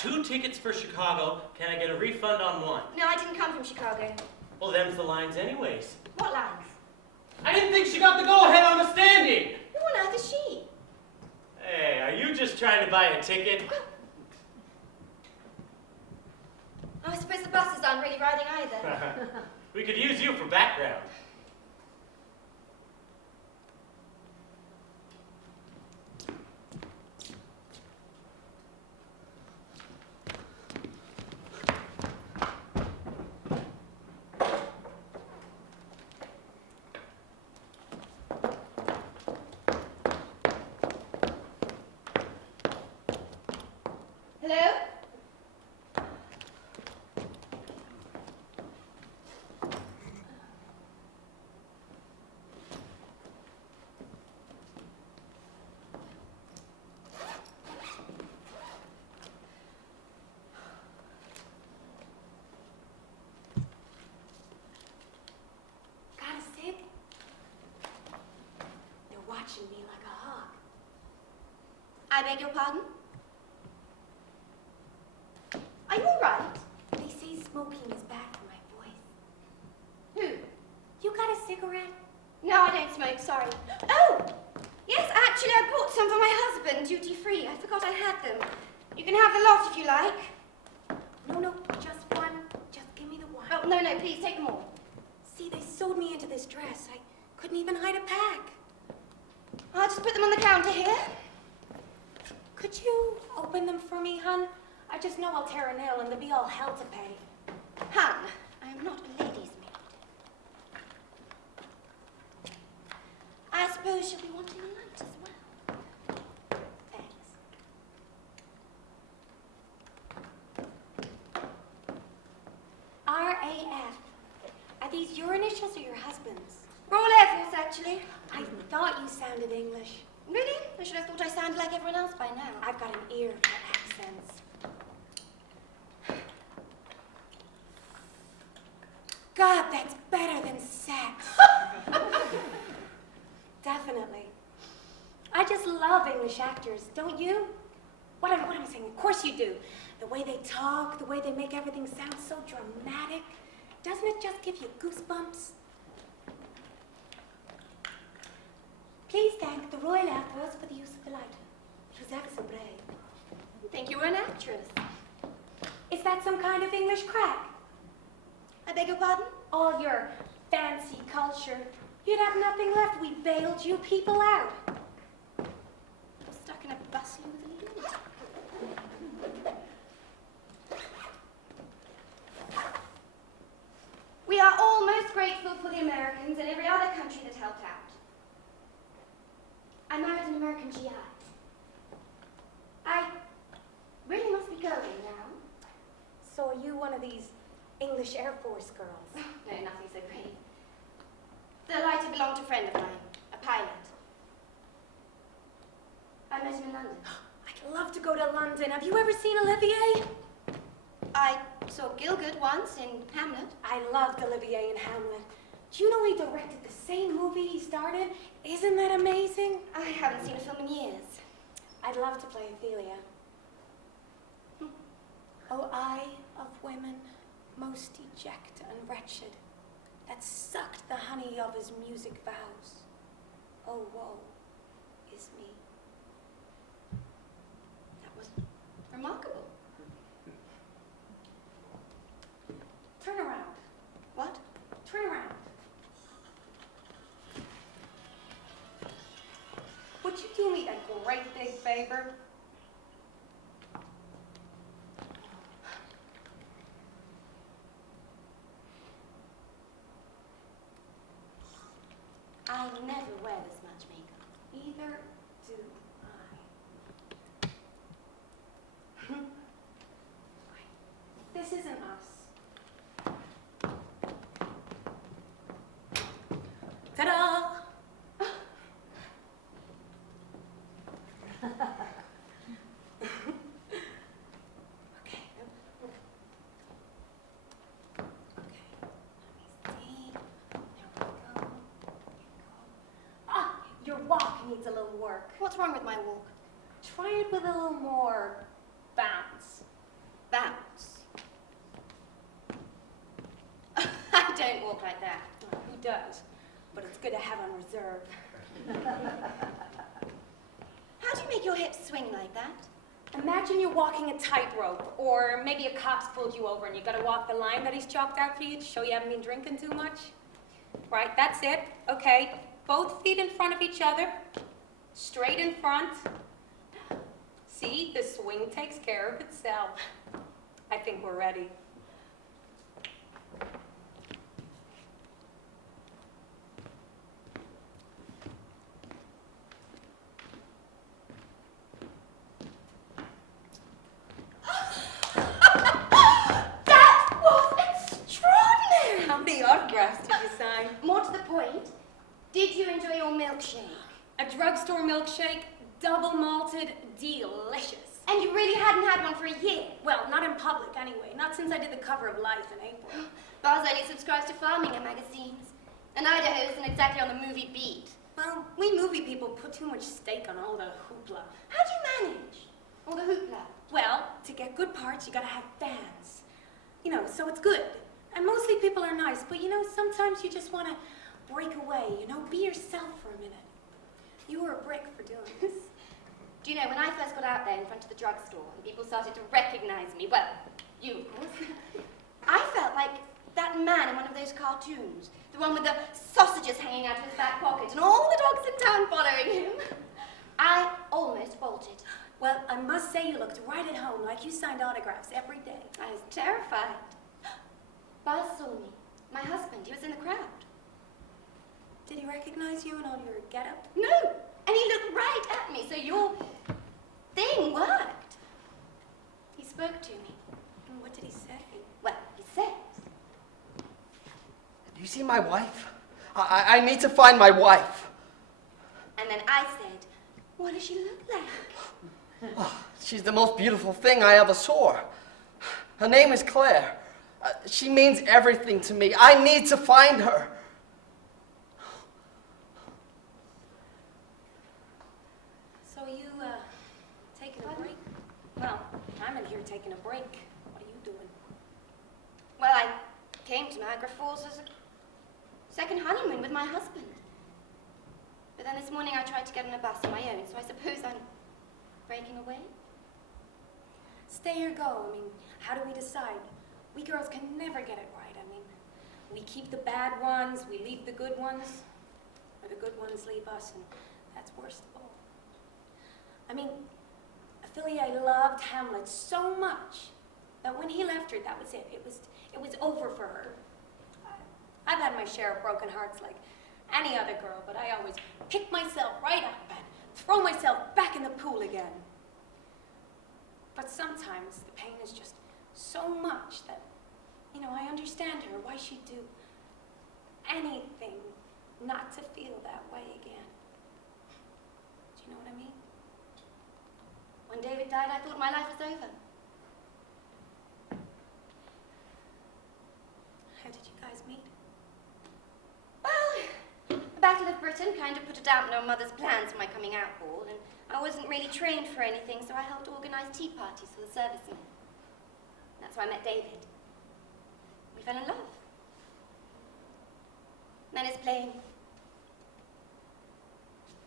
2 tickets for Chicago. Can I get a refund on one? No, I didn't come from Chicago. Well, them's the lines anyways. What lines? I didn't think she got the go-ahead on the standing. Who on earth is she? Hey, are you just trying to buy a ticket? Oh, I suppose the buses aren't really riding either. We could use you for background. Hello? Got a cig? You're watching me like a hawk. I beg your pardon? Are you all right? They say smoking is bad for my voice. Who? You got a cigarette? No, I don't smoke, sorry. Oh! Yes, actually, I bought some for my husband, duty-free. I forgot I had them. You can have the lot if you like. No, just one. Just give me the one. Oh, no, please, take them all. See, they sewed me into this dress. I couldn't even hide a pack. I'll just put them on the counter here. Could you open them for me, hun? I just know I'll tear a nail and there'll be all hell to pay. Hun, I am not a lady's maid. I suppose she'll be wanting a light as well. Thanks. R.A.F. Are these your initials or your husband's? Royal Air Force, actually. I thought you sounded English. Really? I should have thought I sounded like everyone else by now. I've got an ear for accents. God, that's better than sex. Definitely. I just love English actors, don't you? What am I saying? Of course you do. The way they talk, the way they make everything sound so dramatic. Doesn't it just give you goosebumps? Please thank the Royal Air Force for the use of the lighter. It was ever so brave. I think you were an actress. Is that some kind of English crack? I beg your pardon? All your fancy culture. You'd have nothing left. We bailed you people out. I'm stuck in a bustling village. We are all most grateful for the Americans and every other country that helped out. I married an American GI. I really must be going now. So are you one of these English Air Force girls? No, nothing so brave. The lighter belonged to a friend of mine, a pilot. I met him in London. I'd love to go to London. Have you ever seen Olivier? I saw Gielgud once in Hamlet. I loved Olivier in Hamlet. Do you know he directed the same movie he started? Isn't that amazing? I haven't seen a film in years. I'd love to play Ophelia. Oh, I of women, most deject and wretched, that sucked the honey of his music vows. Oh, woe is me. That was remarkable. Turn around. What? Turn around. Would you do me a great big favor? I never wear this much makeup. Either do I. This isn't us. Ta-da! Needs a little work. What's wrong with my walk? Try it with a little more bounce. bounce. I don't walk like that. Who does? But it's good to have on reserve. How do you make your hips swing like that? Imagine you're walking a tightrope, or maybe a cop's pulled you over and you gotta walk the line that he's chalked out for you to show you haven't been drinking too much. Right, that's it. Okay, both feet in front of each other, straight in front. See, the swing takes care of itself. I think we're ready. That was extraordinary! How many autographs did you sign? More to the point, did you enjoy your milkshake? A drugstore milkshake, double malted, delicious. And you really hadn't had one for a year? Well, not in public anyway. Not since I did the cover of Life in April. Buzz only subscribes to farming magazines. And Idaho isn't exactly on the movie beat. Well, we movie people put too much stake on all the hoopla. How do you manage all the hoopla? Well, to get good parts, you gotta have fans. You know, so it's good. And mostly people are nice, but you know, sometimes you just wanna break away, you know, be yourself for a minute. You were a brick for doing this. Do you know, when I first got out there in front of the drugstore and people started to recognize me, well, you of course, I felt like that man in one of those cartoons, the one with the sausages hanging out of his back pocket and all the dogs in town following him. I almost bolted. Well, I must say you looked right at home, like you signed autographs every day. I was terrified. Buzz saw me. My husband, he was in the crowd. Did he recognize you in all your getup? No, and he looked right at me, so your thing worked. He spoke to me. And what did he say? Well, he said, Do you see my wife? I need to find my wife. and then I said, what does she look like? Oh, she's the most beautiful thing I ever saw. Her name is Claire. She means everything to me. I need to find her. So you, taking a break? Well, I'm in here taking a break. What are you doing? Well, I came to Niagara Falls as a second honeymoon with my husband. But then this morning I tried to get on a bus on my own, so I suppose I'm breaking away. Stay or go? I mean, how do we decide? We girls can never get it right. I mean, we keep the bad ones, we leave the good ones, or the good ones leave us, and that's worst of all. I mean, Ophelia loved Hamlet so much that when he left her, that was it. It was over for her. I've had my share of broken hearts like any other girl, but I always pick myself right up and throw myself back in the pool again. But sometimes the pain is just so much that, you know, I understand her, why she'd do anything not to feel that way again. Do you know what I mean? When David died, I thought my life was over. How did you guys meet? Well, the Battle of Britain kind of put a dampener on Mother's plans for my coming out ball, and I wasn't really trained for anything, so I helped organize tea parties for the servicemen. That's how I met David. We fell in love. Then his plane.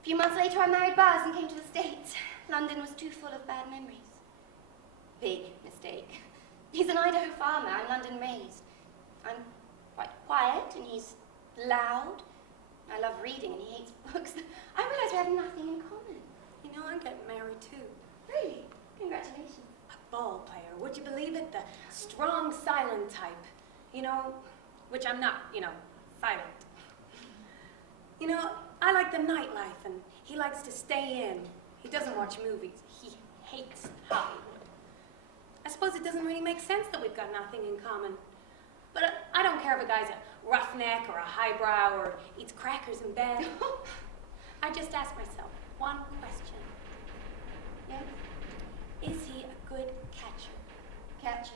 A few months later, I married Buzz and came to the States. London was too full of bad memories. Big mistake. He's an Idaho farmer. I'm London raised. I'm quite quiet and he's loud. I love reading and he hates books. I realize we have nothing in common. You know, I'm getting married too. Really? Congratulations. A ball player, would you believe it? The strong, silent type. You know, which I'm not, you know, silent. You know, I like the nightlife and he likes to stay in. He doesn't watch movies. He hates Hollywood. I suppose it doesn't really make sense that we've got nothing in common. But I don't care if a guy's a roughneck or a highbrow or eats crackers in bed. I just ask myself one question. Yes? Is he a good catcher? Catcher?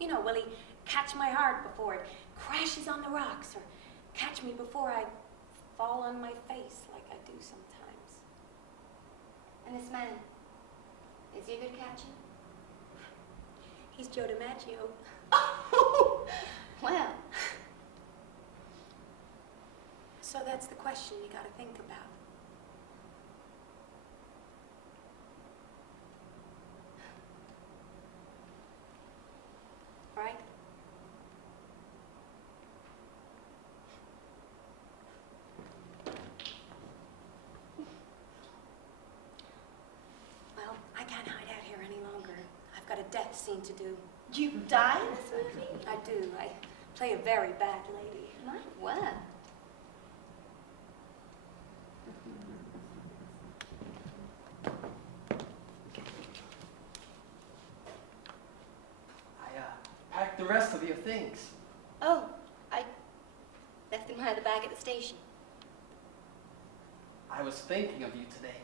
You know, will he catch my heart before it crashes on the rocks or catch me before I fall on my face like I do sometimes? And this man, is he a good catcher? He's Joe DiMaggio. Well, So that's the question you gotta think about. Right? Well, I can't hide out here any longer. I've got a death scene to do. you die in this movie? I do. I play a very bad lady. My word. I packed the rest of your things. Oh, I left them by the bag at the station. I was thinking of you today.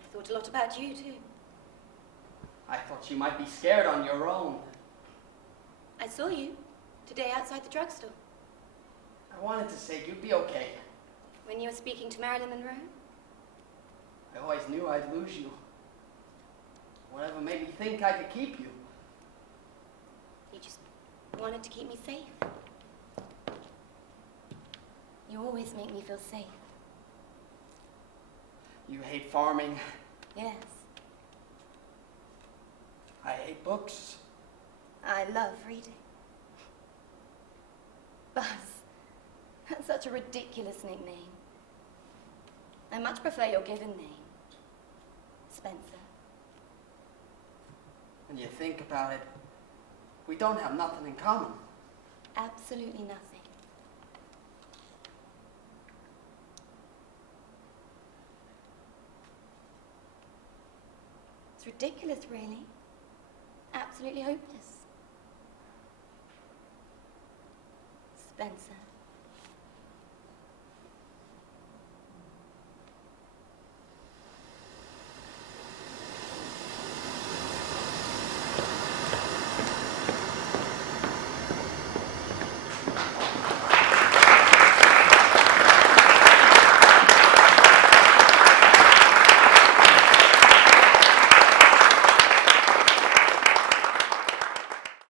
I thought a lot about you, too. I thought you might be scared on your own. I saw you today outside the drugstore. I wanted to say you'd be okay. When you were speaking to Marilyn Monroe? I always knew I'd lose you. Whatever made me think I could keep you. You just wanted to keep me safe. You always make me feel safe. You hate farming. Yes. I hate books. I love reading. Buzz. That's such a ridiculous nickname. I much prefer your given name. Spencer. When you think about it, we don't have nothing in common. Absolutely nothing. It's ridiculous, really. Absolutely hopeless. Spencer.